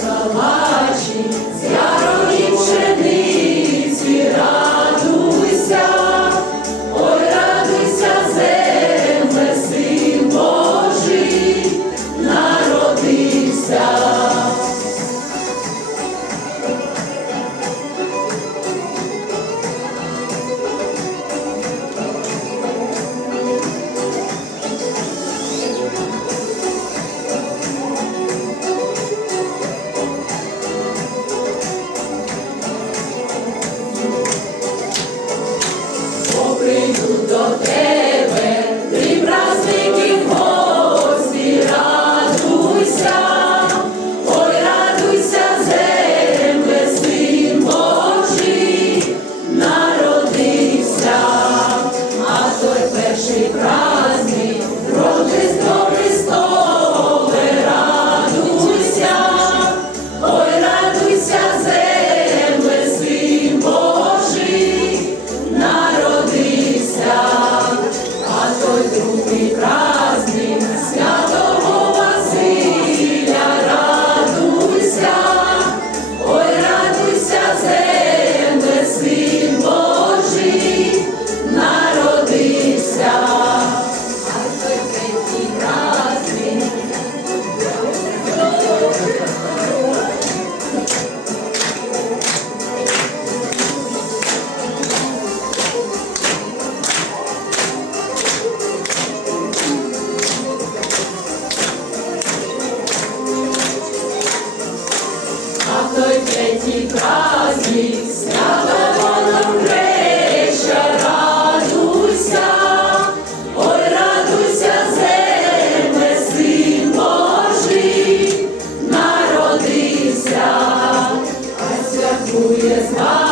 калачі, з великий праздник, слава нам радуйся, ой, радуйся, земле, син Божий, народився, а святкує з вами.